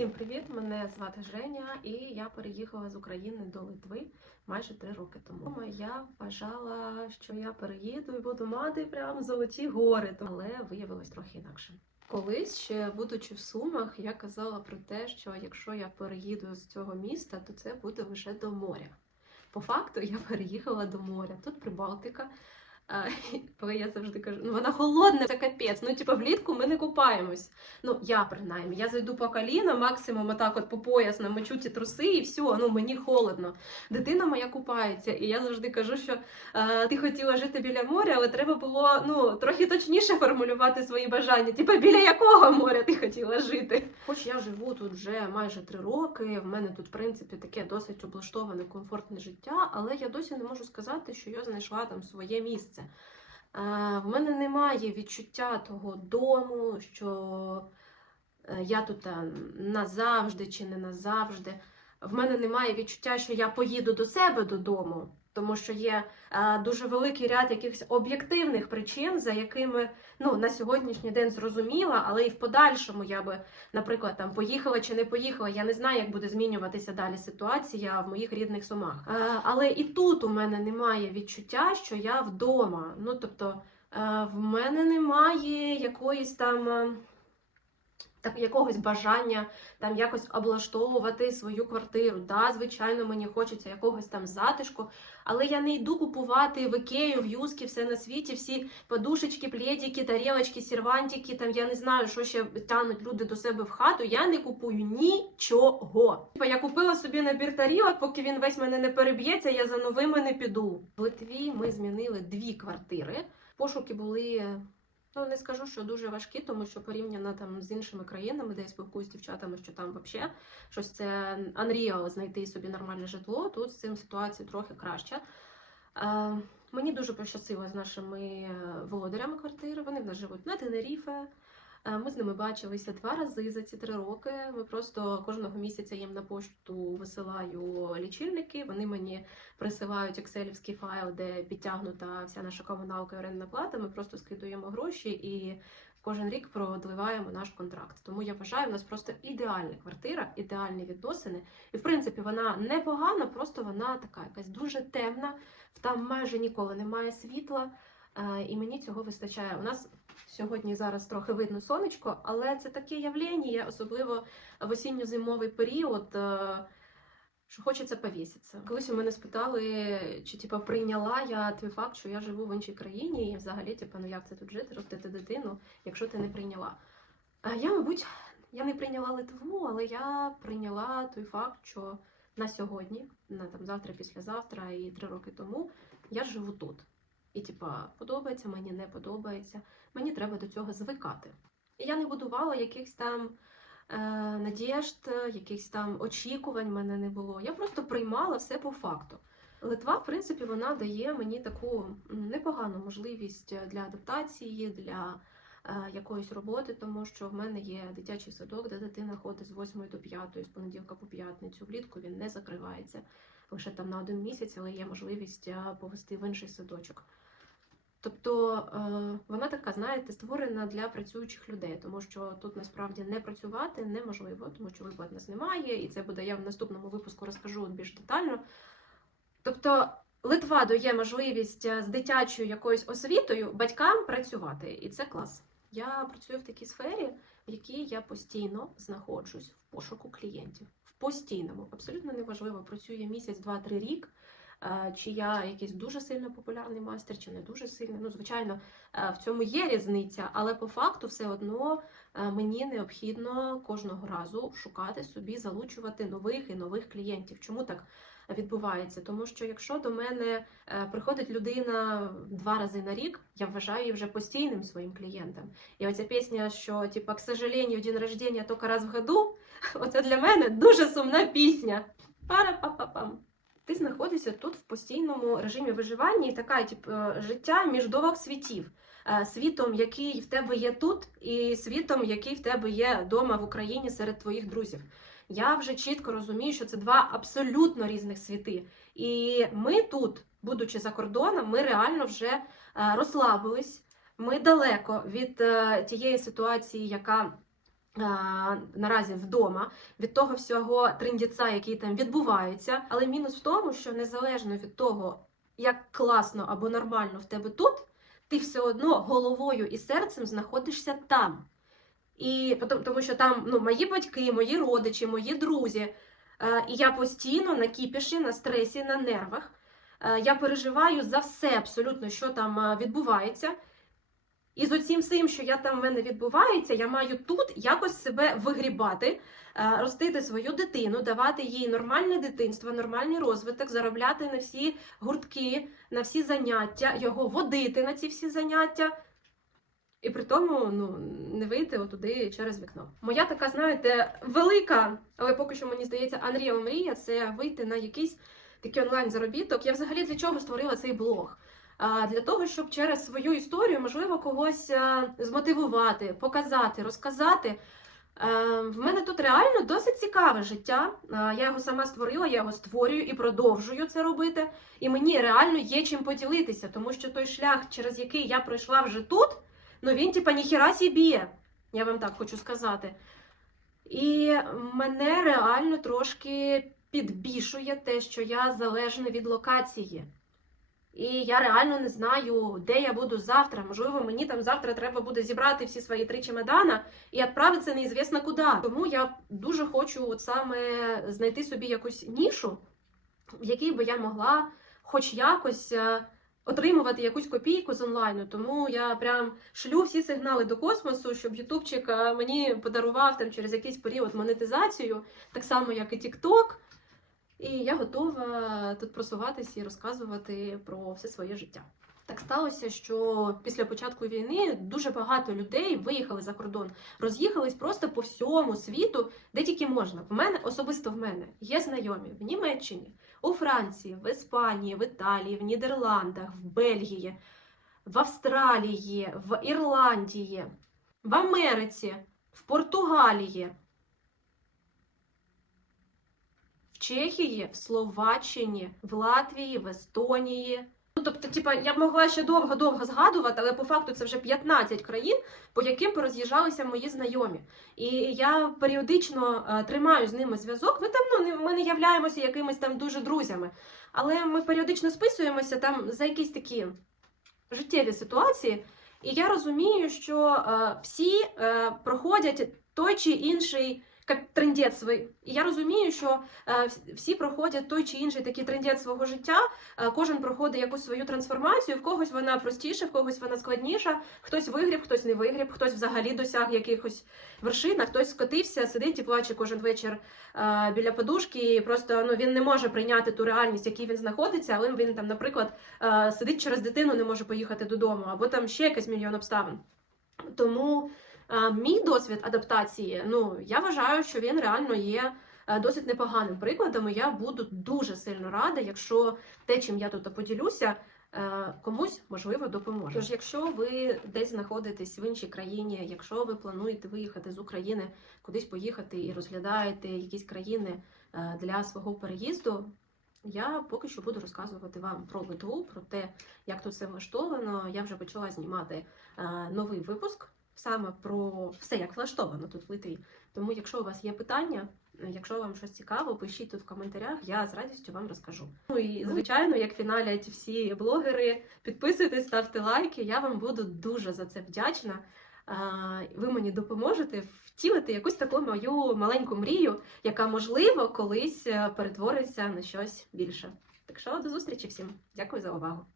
Всім привіт! Мене звати Женя, і я переїхала з України до Литви майже три роки тому. Я вважала, що я переїду і буду мати прям золоті гори, але виявилось трохи інакше. Колись ще, будучи в Сумах, я казала про те, що якщо я переїду з цього міста, то це буде лише до моря. По факту я переїхала до моря. Тут Прибалтика. А, Бо я завжди кажу, ну вона холодна, це капець. Ну, типу, влітку ми не купаємось. Ну, я принаймні. Я зайду по коліна, максимум отак от по пояс намочу ті труси і все, ну мені холодно. Дитина моя купається, і я завжди кажу, що е, ти хотіла жити біля моря, але треба було ну, трохи точніше формулювати свої бажання. Типа, біля якого моря ти хотіла жити? Хоч я живу тут вже майже три роки, в мене тут, в принципі, таке досить облаштоване, комфортне життя, але я досі не можу сказати, що я знайшла там своє місце. Е, В мене немає відчуття того дому, що е, я тут е, назавжди чи не назавжди. В мене немає відчуття, що я поїду до себе додому, тому що є е, дуже великий ряд якихось об'єктивних причин, за якими ну, на сьогоднішній день зрозуміла, але і в подальшому я би, наприклад, там поїхала чи не поїхала. Я не знаю, як буде змінюватися далі ситуація в моїх рідних сумах. Е, але і тут у мене немає відчуття, що я вдома. Ну тобто, е, в мене немає якоїсь там. Так, якогось бажання там якось облаштовувати свою квартиру. Да, звичайно, мені хочеться якогось там затишку, але я не йду купувати в Ікею, в Юскі, все на світі, всі подушечки, плєдики, тарілочки, сервантики, там я не знаю, що ще тянуть люди до себе в хату. Я не купую нічого. Типа я купила собі набір тарілок, поки він весь мене не переб'ється, я за новими не піду. В Литві ми змінили дві квартири. Пошуки були. Ну, не скажу, що дуже важкі, тому що порівняно там з іншими країнами, де я спілкуюсь з дівчатами, що там взагалі щось це unreal знайти собі нормальне житло. Тут з цим ситуація трохи краща. Е, мені дуже пощастило з нашими е, володарями квартири. Вони в нас живуть на Тенеріфе. Е, Ми з ними бачилися два рази за ці три роки. Ми просто кожного місяця їм на пошту висилаю лічильники. Вони мені присилають екселівський файл, де підтягнута вся наша комуналка і орендна плата. Ми просто скидуємо гроші і кожен рік продливаємо наш контракт. Тому я вважаю, у нас просто ідеальна квартира, ідеальні відносини. І в принципі вона непогана, просто вона така якась дуже темна. Там майже ніколи немає світла. І мені цього вистачає. У нас сьогодні зараз трохи видно сонечко, але це таке явлення, особливо в осінньо-зимовий період. е, що хочеться повіситися. Колись у мене спитали, чи типа прийняла я той факт, що я живу в іншій країні, і взагалі, типа, ну як це тут жити, ростити дитину, якщо ти не прийняла. Я, мабуть, я не прийняла Литву, але я прийняла той факт, що на сьогодні, на там завтра, післязавтра і три роки тому я живу тут. І, типа, подобається, мені не подобається. Мені треба до цього звикати. І я не будувала якихось там е, надіжд, якихось там очікувань в мене не було. Я просто приймала все по факту. Литва, в принципі, вона дає мені таку непогану можливість для адаптації, для якоїсь роботи, тому що в мене є дитячий садок, де дитина ходить з 8 до 5, з понеділка по п'ятницю. Влітку він не закривається лише там на один місяць, але є можливість е, повести в інший садочок. Тобто е, вона така, знаєте, створена для працюючих людей, тому що тут насправді не працювати неможливо, тому що виплат нас немає, і це буде я в наступному випуску розкажу більш детально. Тобто Литва дає можливість е, з дитячою якоюсь освітою батькам працювати, і це клас. Я працюю в такій сфері, в якій я постійно знаходжусь в пошуку клієнтів. В постійному, абсолютно неважливо, працює місяць, два-три рік. Е, Чи я якийсь дуже сильно популярний майстер, чи не дуже сильно. Ну, звичайно, е, в цьому є різниця, але по факту все одно е, мені необхідно кожного разу шукати собі, залучувати нових і нових клієнтів. Чому так відбувається? Тому що якщо до мене приходить людина два рази на рік, я вважаю її вже постійним своїм клієнтом. І оця пісня, що типа, к сожалению, день рождения тільки раз в году, оце для мене дуже сумна пісня. Пара-па-па-пам. Ти знаходишся тут в постійному режимі виживання і така типу, життя між двох світів. Е, Світом, який в тебе є тут, і світом, який в тебе є вдома в Україні серед твоїх друзів. Я вже чітко розумію, що це два абсолютно різних світи. І ми тут, будучи за кордоном, ми реально вже е, розслабились. Ми далеко від е, тієї ситуації, яка наразі вдома від того всього трендіца, який там відбувається. Але мінус в тому, що незалежно від того, як класно або нормально в тебе тут, ти все одно головою і серцем знаходишся там. І тому що там ну, мої батьки, мої родичі, мої друзі. Е, і я постійно на кіпіші, на стресі, на нервах. Е, я переживаю за все абсолютно, що там е, відбувається. І з оцім всім, що я там в мене відбувається, я маю тут якось себе вигрібати, е, ростити свою дитину, давати їй нормальне дитинство, нормальний розвиток, заробляти на всі гуртки, на всі заняття, його водити на ці всі заняття. І при тому ну, не вийти отуди через вікно. Моя така, знаєте, велика, але поки що мені здається, Анрієва мрія це вийти на якийсь такий онлайн-заробіток. Я взагалі для чого створила цей блог? Для того, щоб через свою історію, можливо, когось змотивувати, показати, розказати. Е, В мене тут реально досить цікаве життя. Е, Я його сама створила, я його створюю і продовжую це робити. І мені реально є чим поділитися, тому що той шлях, через який я пройшла вже тут, ну він типа ніхіра сіб'є. Я вам так хочу сказати. І мене реально трошки підбішує те, що я залежна від локації. І я реально не знаю, де я буду завтра. Можливо, мені там завтра треба буде зібрати всі свої три чемодана і відправитися неізвісно куди. Тому я дуже хочу от саме знайти собі якусь нішу, в якій би я могла хоч якось е, отримувати якусь копійку з онлайну. Тому я прям шлю всі сигнали до космосу, щоб Ютубчик е, мені подарував там через якийсь період монетизацію, так само як і TikTok. І я готова тут просуватися і розказувати про все своє життя. Так сталося, що після початку війни дуже багато людей виїхали за кордон, роз'їхались просто по всьому світу, де тільки можна. В мене особисто в мене є знайомі в Німеччині, у Франції, в Іспанії, в Італії, в Нідерландах, в Бельгії, в Австралії, в Ірландії, в Америці, в Португалії. в Чехії, в Словаччині, в Латвії, в Естонії. Ну, тобто, типа, я б могла ще довго-довго згадувати, але по факту це вже 15 країн, по яким пороз'їжджалися мої знайомі. І я періодично е, тримаю з ними зв'язок. Ми там ну, не- ми не являємося якимись там дуже друзями, але ми періодично списуємося там за якісь такі життєві ситуації. І я розумію, що е, всі е, проходять той чи інший як трендець свій. І я розумію, що е, всі проходять той чи інший такий трендець свого життя. Е, кожен проходить якусь свою трансформацію. В когось вона простіша, в когось вона складніша. Хтось вигріб, хтось не вигріб, хтось взагалі досяг якихось вершин, а хтось скотився, сидить і плаче кожен вечір е, біля подушки. І просто ну він не може прийняти ту реальність, в якій він знаходиться, але він там, наприклад, сидить через дитину, не може поїхати додому, або там ще якийсь мільйон обставин. Тому мій досвід адаптації, ну я вважаю, що він реально є е, досить непоганим прикладом. Я буду дуже сильно рада, якщо те, чим я тут поділюся, е, комусь можливо допоможе. Тож, якщо ви десь знаходитесь в іншій країні, якщо ви плануєте виїхати з України, кудись поїхати і розглядаєте якісь країни е, для свого переїзду. Я поки що буду розказувати вам про Литву, про те, як тут все влаштовано. Я вже почала знімати новий випуск саме про все, як влаштовано тут в Литві. Тому, якщо у вас є питання, якщо вам щось цікаво, пишіть тут в коментарях, я з радістю вам розкажу. Ну і звичайно, як фіналять всі блогери, підписуйтесь, ставте лайки. Я вам буду дуже за це вдячна. Ви мені допоможете втілити якусь таку мою маленьку мрію, яка можливо колись е, перетвориться на щось більше. Так що до зустрічі всім. Дякую за увагу.